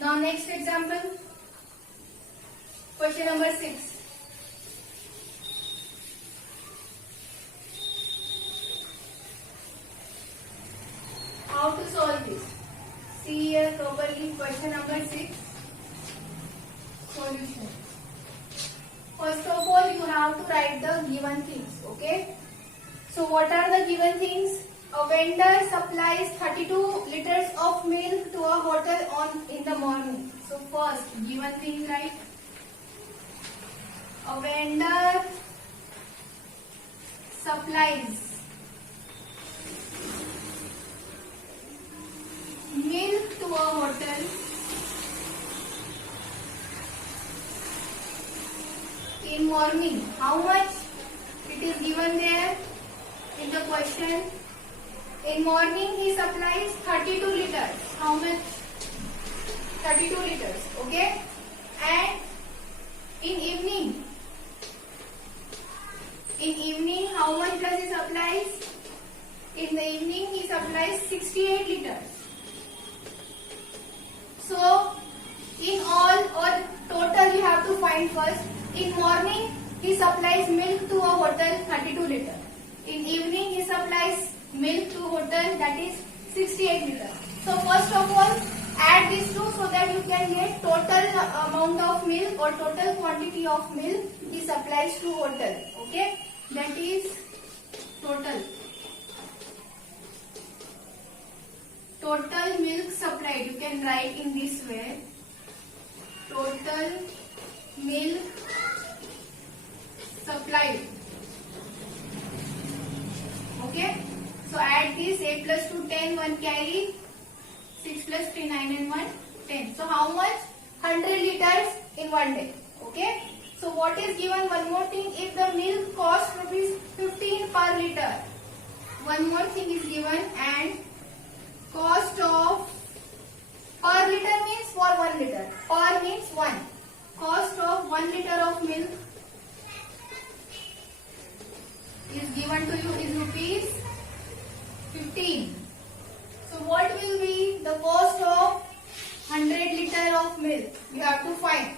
Now next example, question number 6. How to solve this? See here properly, question number 6. Solution. First of all, you have to write the given things, okay? So what are the given things? A vendor supplies 32 liters of milk to a hotel in the morning. So first, given things, right? A vendor supplies milk to a hotel in morning. How much? It is given there in the question. In morning he supplies 32 liters. How much? 32 liters. Okay. And in evening. In evening how much does he supplies? In the evening he supplies 68 liters. So in all or total you have to find first. In morning he supplies milk to a hotel 32 liters. In evening he supplies milk to hotel, that is 68 liters. So first of all add these two so that you can get total amount of milk or total quantity of milk he supplies to hotel. Okay, that is total. Total milk supplied, you can write in this way. Total milk supplied. Okay. So add this 8 plus 2 10, 1 carry, 6 plus 3 9 and 1 10. So how much? 100 liters in one day. Okay. So what is given? One more thing, if the milk costs rupees 15 per liter. One more thing is given, and cost of per liter means for 1 liter. Per means 1. Cost of 1 liter of milk is given to you is rupees 15. So what will be the cost of 100 liter of milk? You have to find.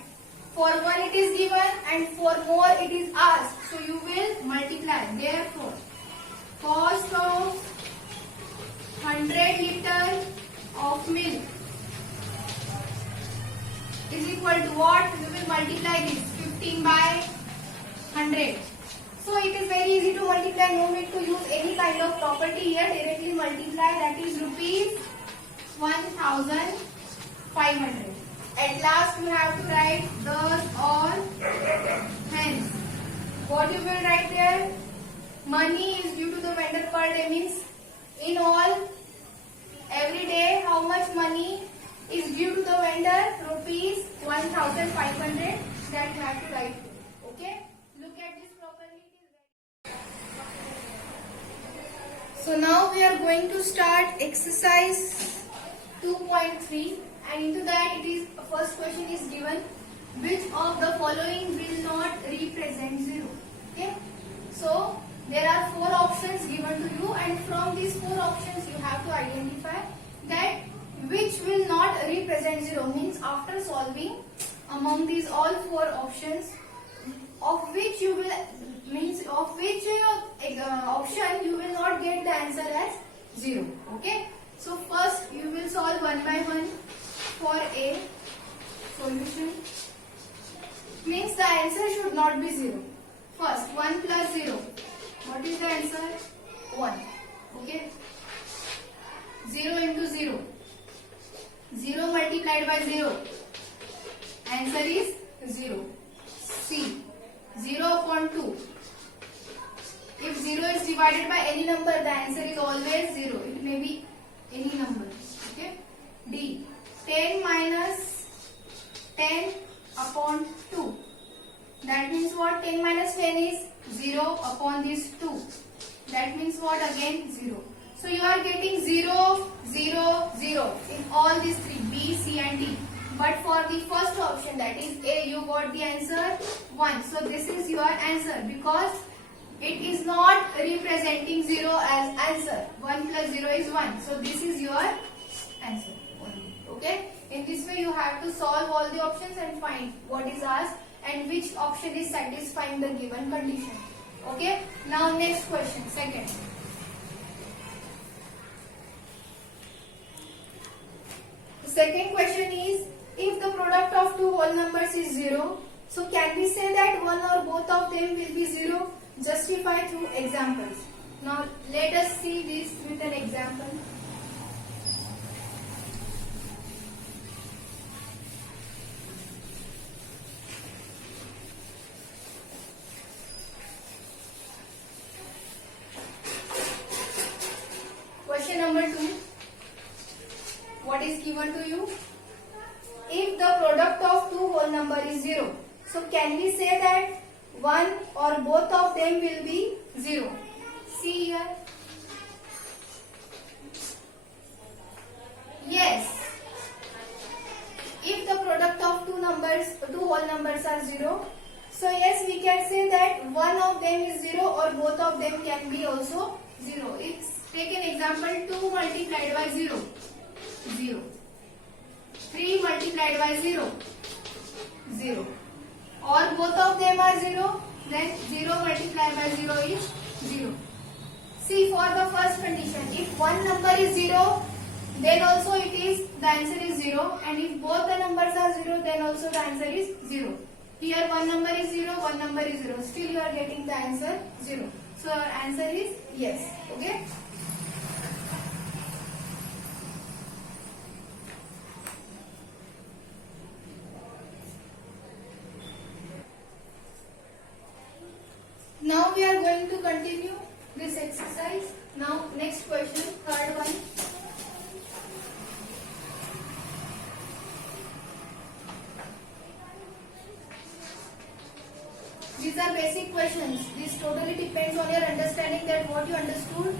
For one it is given and for more it is asked. So you will multiply. Therefore, cost of 100 liter of milk is equal to what? You will multiply this 15 by 100. So it is very easy to multiply, no need to use any kind of property here, directly multiply, that is rupees 1500. At last you have to write thus or hence. What you will write there? Money is due to the vendor per day means in all, every day how much money is due to the vendor? Rupees 1500, that you have to write. Okay? Look at this properly. So now we are going to start exercise 2.3, and into that it is first question is given, which of the following will not represent 0. Okay, so there are 4 options given to you, and from these 4 options you have to identify that which will not represent 0, means after solving among these all 4 options, of which you will option you will not get the answer as 0. Okay, so first you will solve one by one. For A, solution means the answer should not be 0. First 1 plus 0, what is the answer? 1. Okay, 0 into 0, 0 multiplied by 0, answer is 0. C, 0 upon 2. If 0 is divided by any number, the answer is always 0. It may be any number. Okay. D, 10 minus 10 upon 2. That means what? 10 minus 10 is 0 upon this 2. That means what? Again 0. So you are getting 0, 0, 0 in all these 3, B, C and D. But for the first option, that is A, you got the answer 1. So this is your answer because it is not representing 0 as answer. 1 plus 0 is 1. So this is your answer. Okay. In this way you you have to solve all the options and find what is asked and which option is satisfying the given condition. Okay. Now next question, second. The second question is, if the product of two whole numbers is 0, so can we say that one or both of them will be 0? Justify through examples. Now let us see this with an example. Question number 2. What is given to you? If the product of two whole number is 0, so can we say that one or both of them will be 0? See here. Yes. If the product of two whole numbers are 0, so yes, we can say that one of them is 0 or both of them can be also 0. Take an example, 2 multiplied by 0, 0. 3 multiplied by 0, 0. Or both of them are 0, then 0 multiplied by 0 is 0. See, for the first condition, if one number is 0, then also the answer is 0, and if both the numbers are 0, then also the answer is 0. Here one number is 0, one number is 0. Still you are getting the answer 0. So our answer is yes. Okay. Now we are going to continue this exercise. Now next question, third one. These are basic questions. This totally depends on your understanding, that what you understood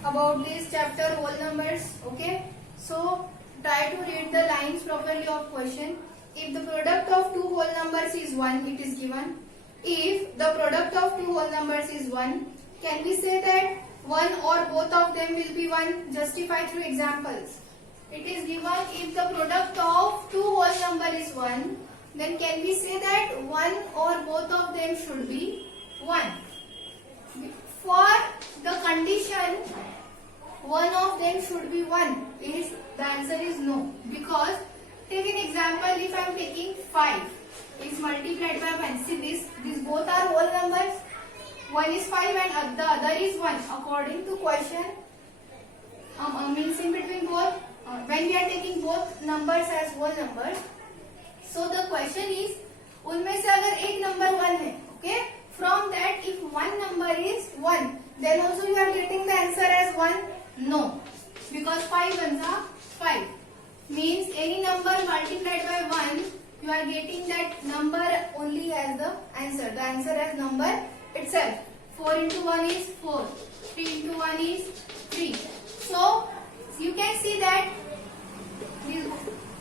about this chapter, whole numbers. Okay. So try to read the lines properly of question. If the product of two whole numbers is 1, it is given. If the product of two whole numbers is 1, can we say that one or both of them will be 1? Justify through examples. It is given if the product of two whole number is 1, then can we say that one or both of them should be 1? For the condition one of them should be 1, the answer is no. Because take an example, if I am taking 5 is multiplied by 1. See, these both are whole numbers. One is 5 and the other is 1. According to question, means in between both, when we are taking both numbers as whole numbers, so the question is, उनमें से अगर एक number 1 है, okay? From that, if one number is 1, then also you are getting the answer as 1? No, because 5 ones are 5. Means any number multiplied by 1, you are getting that number only as the answer. The answer as number itself. 4 into 1 is 4. 3 into 1 is 3. So you can see that these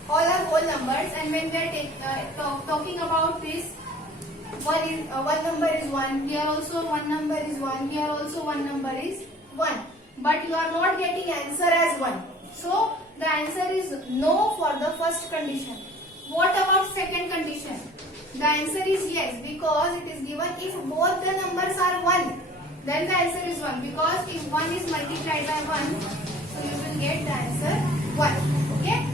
all are whole numbers, and when we are talking about this, one number is 1. Here also one number is 1. Here also one number is 1. But you are not getting answer as 1. So the answer is no for the first condition. What about second condition? The answer is yes, because it is given if both the numbers are 1, then the answer is 1. Because if 1 is multiplied by 1, so you will get the answer 1. Okay.